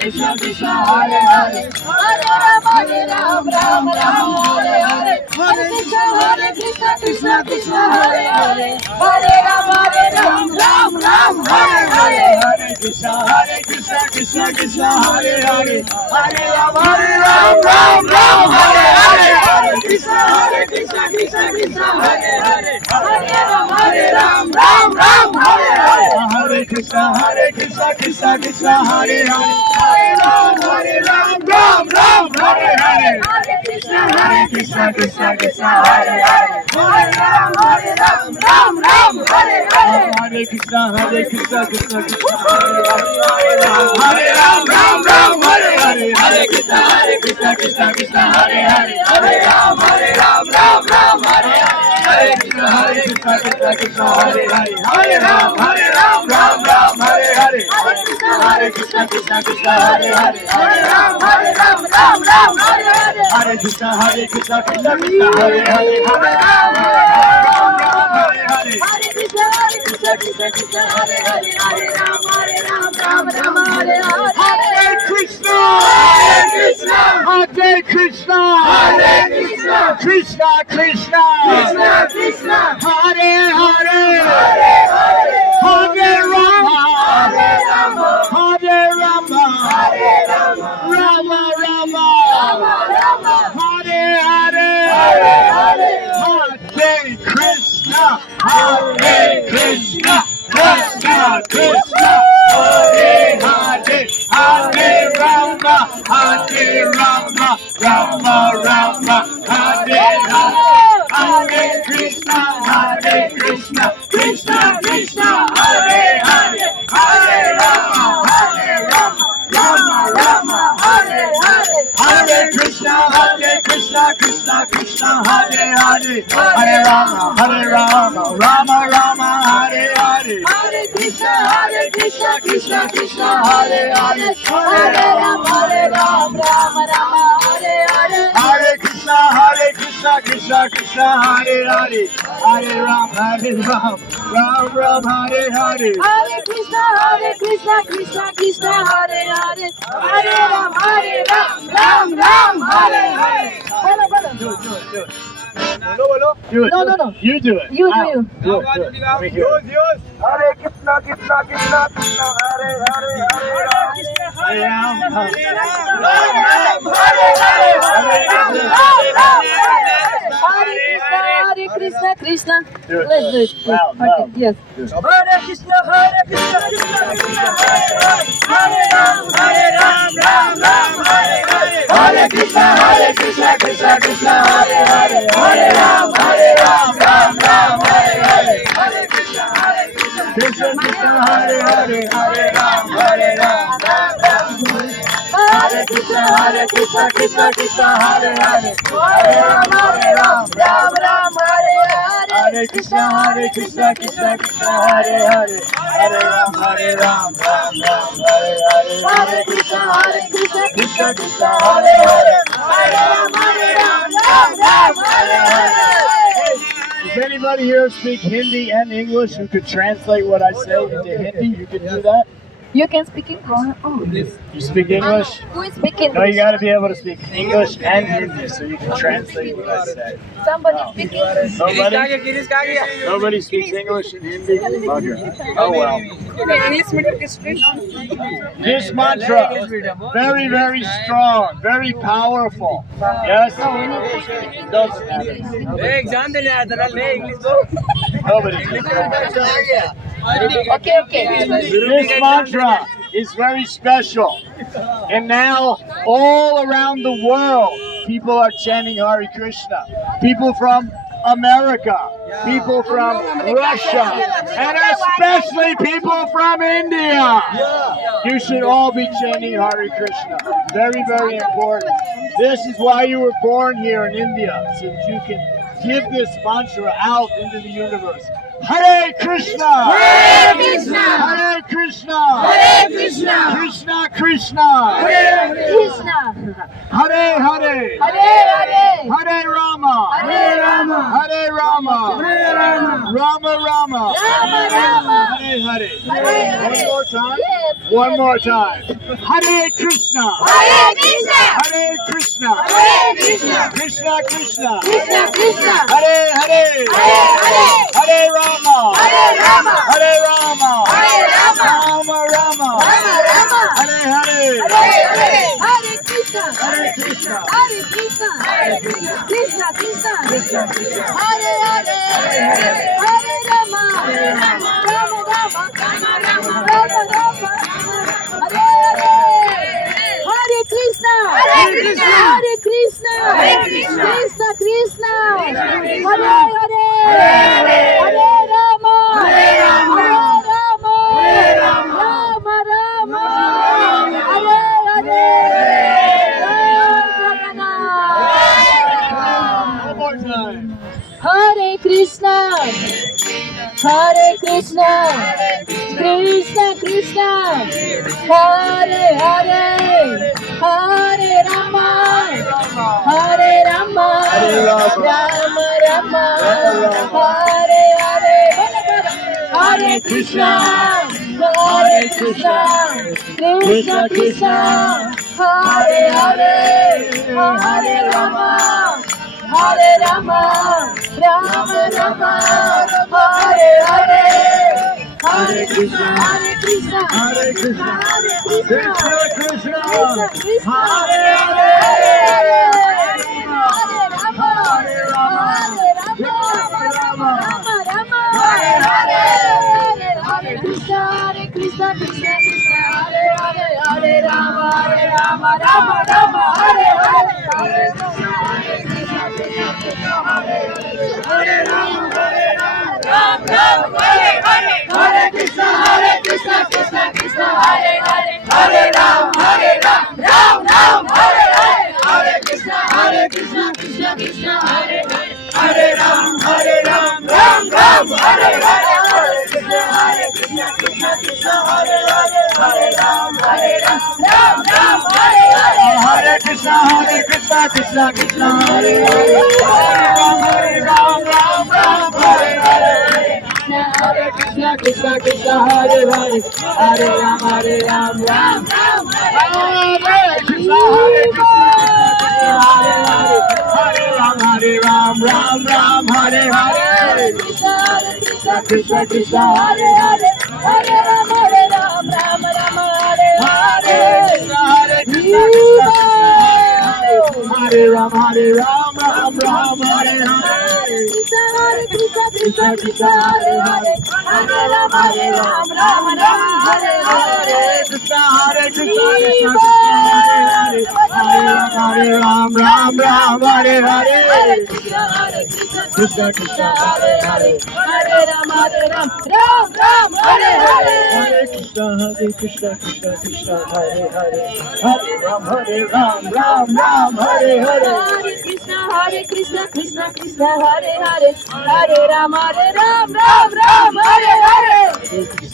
Krishna Krishna Hare Hare Hare Ram Ram Ram Hare Hare Hare Krishna Krishna Krishna Hare Hare Hare Ram Ram Ram Hare Hare Hare Krishna Krishna Krishna Hare Hare Hare Ram Ram Ram Hare Hare Hare Krishna Krishna Krishna Hare Hare Hare Ram Ram Ram Hare Hare Hare Krishna Krishna Krishna Hare Hare Hare Ram Ram Ram Hare Hare Hare Krishna Krishna Krishna Hare Hare Hare Ram Ram Ram Hare Hare Hare Krishna Krishna Krishna Hare Hare Hare Ram Ram Hare Hare Hare Krishna Krishna Krishna Hare Hare Hare Ram Ram Hare Hare Hare Krishna Krishna Krishna Hare Hare Hare Ram Ram Hare Hare Hare Krishna Krishna Krishna Hare Hare Hare Ram Ram Hare Hare Hare Krishna Krishna Krishna Hare Hare Hare Ram Hare Hare Hare Krishna Krishna Hare Hare Hare Ram Ram Hare Hare Hare Krishna Hare Krishna Krishna Krishna Hare Hare Hare Rama Hare Rama Rama Rama Hare Hare Hare Krishna Krishna Krishna Hare Hare Hare Rama Rama Rama Hare Hare Hare Krishna Krishna Krishna Hare Hare Hare Rama Rama Rama Hare Hare Hare Krishna Krishna Krishna Hare Hare Hare Rama Rama Rama Hare Hare Hare Krishna Krishna Krishna Hare Hare Hare Rama Rama Hare Hare Hare Krishna Krishna Krishna Hare Hare Hare Ram Ram Hare Hare Hare Krishna Krishna Krishna Hare Hare Hare Ram Ram Hare Hare. Do it. No. You do it. You do. Do it. Let me hear it. Hare Krishna Krishna Krishna Hare Hare Hare Ram Hare Ram. Hare Krishna Krishna. Do it. Let's do it. Loud. Okay, yes. Hare Krishna Krishna Krishna Hare Hare Hare Ram Hare Hare Krishna Krishna Krishna Hare Hare Hare Ram Hare Hare Hare Krishna Krishna Hare Hare Ram Hare Krishna Krishna Hare Hare Hare Ram Hare Hare Krishna Krishna Hare Hare Hare Ram Hare Hare Hare Krishna Krishna Hare Hare Hare Ram Hare Hare. Does anybody here speak Hindi and English who could translate what I say into Hindi? You can do that? You can speak English. Oh. You speak English? Who is speaking? No, you got to be able to speak English and Hindi so you can translate what I say. Somebody speak English. Nobody speaks English and Hindi? Bugger. Oh well. This mantra, very, very strong, very powerful. Yes? Nobody. Okay. This mantra is very special. And now, all around the world, people are chanting Hare Krishna. People from America, people from Russia, and especially people from India. You should all be chanting Hare Krishna. Very, very important. This is why you were born here in India, so that you can give this mantra out into the universe. Hare Krishna! Hare Krishna! Hare Krishna! Hare Krishna! Krishna Krishna! Hare Krishna. Hare Hare! Hare. Hare Rama! Hare Rama! Hare Rama! Hare Rama! Rama Rama! Rama. Hare Hare! Hare. One more time. Yes. One more time. Hare Krishna. Hare Krishna. Hare Krishna. Hare Krishna. Krishna Krishna. Krishna Krishna. Hare Hare. Hare Hare. Hare Rama. Hare Rama. Hare Rama. Hare Rama. Rama Rama. Rama Rama. Hare Hare. Hare Hare. Hare Krishna. Hare Krishna. Hare Krishna. Hare Krishna. Krishna Krishna. Krishna Krishna. Hare Hare. Hare Rama. Hare Rama. Rama Rama. Rama Rama. Rama Rama. Hare Hare. Hare Krishna. Hare Krishna. Hare Krishna. Hare Krishna. Krishna Krishna. Hare Hare. Hare Rama. Hare Rama. Rama Rama. Rama Rama. Hare One more time. Hare Krishna, Hare Krishna, Krishna Krishna, Hare Hare, Hare Rama, Hare Rama, Rama Rama, Hare Hare, Hare Krishna, Hare Krishna, Krishna Krishna, Hare Hare, Hare Rama. Hare Rama, Rama Rama, Hare Hare, Hare Krishna, Hare Krishna, Hare Krishna. Hare Krishna Krishna, Krishna. Krishna Krishna, Hare Hare Hare. Rama, Hare Rama, Rama Rama, Hare Hare Krishna, Krishna Krishna, Hare Hare, Hare Rama, Rama Rama, Hare Hare, Hare Krishna, Hare Ram, Ram Ram, Hare Hare, Hare Krishna, Krishna Krishna, Hare Hare, Hare Ram, Ram Ram, Hare Hare, Hare Krishna, Krishna Krishna, Hare Hare, Hare Ram, Ram Ram, Hare Hare, Hare Krishna, Krishna Krishna, Hare Hare, Hare Ram, Ram Ram, Hare Hare, Hare Krishna, Krishna Krishna, Hare Hare. Hare Ram, Ram, Hare Hare. Hare Krishna, Krishna, Hare Hare. Hare Ram, Ram, Ram Ram, Hare Krishna, Hare Hare. Hare Ram, Ram, Hare Hare. Krishna Krishna, Hare Hare, Hare Ram, Rama Rama, Hare Hare Hare. Krishna, Krishna, Hare Ram, Ram, Hare Hare. Hare Krishna, Krishna, Hare Hare, Hare Ram, Rama Rama, Hare Hare. Hare Krishna, Krishna, Hare Ram, Ram, Hare Hare. Hare Krishna, Krishna, Hare Hare, Hare Ram, Ram, Hare Hare. Hare Krishna, Krishna, Hare Hare. Hare Ram, Ram, Hare Hare. Hare Krishna, Krishna Krishna, Hare Hare, Hare Ram, Ram, Hare Hare.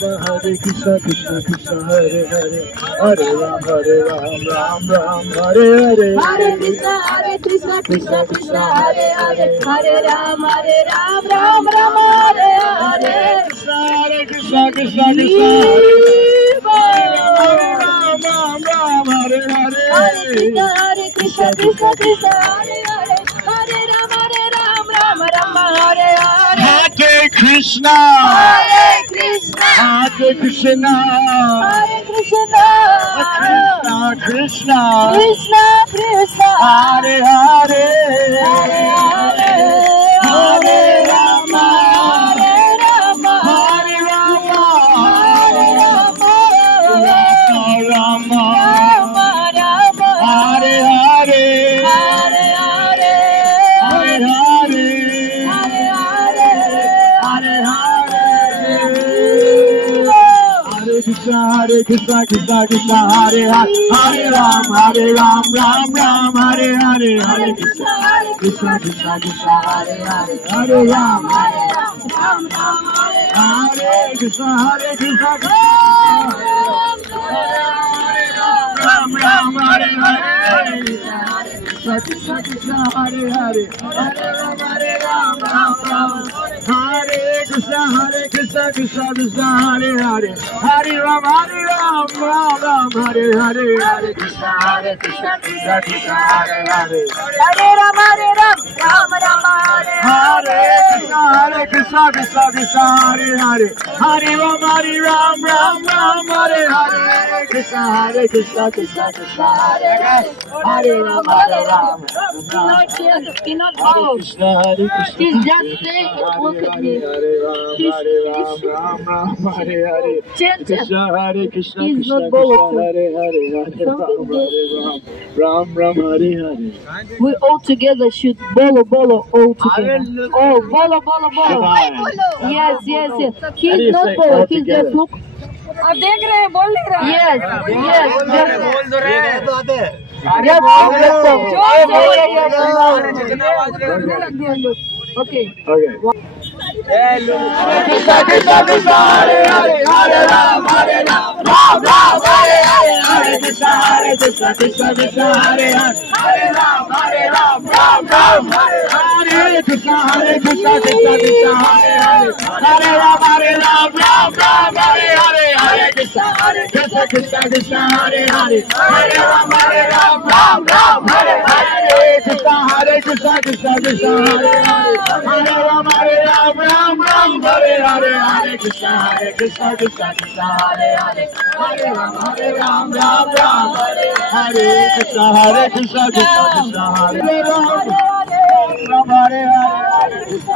Hare Krishna, Krishna, Hare Hare. Hare Ram, Ram, Hare Hare. Hare Krishna, Krishna Krishna, Hare Hare, Hare Ram, Ram, Hare Hare. Hare Krishna, Krishna, Hare Ram, Hare Hare. Hare Krishna, Krishna Krishna, Hare Hare, Hare Ram, Rama, Hare Hare. Hare Krishna, Hare Krishna, Hare Krishna, Hare Krishna, Krishna Krishna, Krishna Krishna, Hare Hare, Hare Hare, Hare Rama, Hare Rama, Hare Rama, Hare Rama, Rama, Rama Rama, Hare Hare, Hare Hare, Hare Hare, Hare Hare, Hare Hare Krishna, Krishna, Hare Hare, Hare Ram, Ram, Hare Hare, Hare Krishna, Krishna, Hare Hare, Hare Ram, Ram Ram, Hare Hare Krishna, Krishna, Ram, Hare Hare, Krishna, Hare Hare, Hare Ram, Ram, Hare Krishna, Krishna Krishna, Hare Hare, Hare Ram, Ram Ram, Hare Hare, Hare Krishna, Krishna Krishna, Hare Hare, Hare Ram, Ram Ram, Hare Hare Krishna, Krishna Krishna, Hare Hare, Hare Ram, Ram Ram, Hare Hare, Krishna, Krishna Krishna, Hare Hare, Hare Ram, Ram. Cannot follow. Krishna, Hare Krishna, She's just saying, look at me. Hare Ram, Ram Ram, Hare Hare, Chant. Krishna, Hare Krishna, He's Krishna not Krishna, powerful. Hare Hare, Hare Ram, Ram Ram, Hare Hare. We all together should bolo all together. Oh, bolo. Yes. He's you not say bolo. all He's together? just look. देख रहे हैं बोल नहीं रहा Yes. Okay. Okay. Krishna, Krishna, Krishna, Hare Hare, Hare Ram, Ram Ram, Hare Hare, Hare Krishna, Krishna Krishna, Hare Hare, Hare Ram, Ram Ram, Hare Hare, Krishna, Krishna Krishna, Hare Hare, Hare Ram, Ram Ram, Hare Hare, Krishna, Krishna Krishna, Hare Hare, Hare Ram, Ram Ram, Hare Hare, Krishna, Krishna Krishna, Hare Hare, Hare Ram, Ram Hare Hare, Hare Krishna, Krishna Krishna, Hare Hare, Hare Ram, Ram Ram, Hare Krishna, Krishna Krishna, Hare Ram, Ram Hare Hare.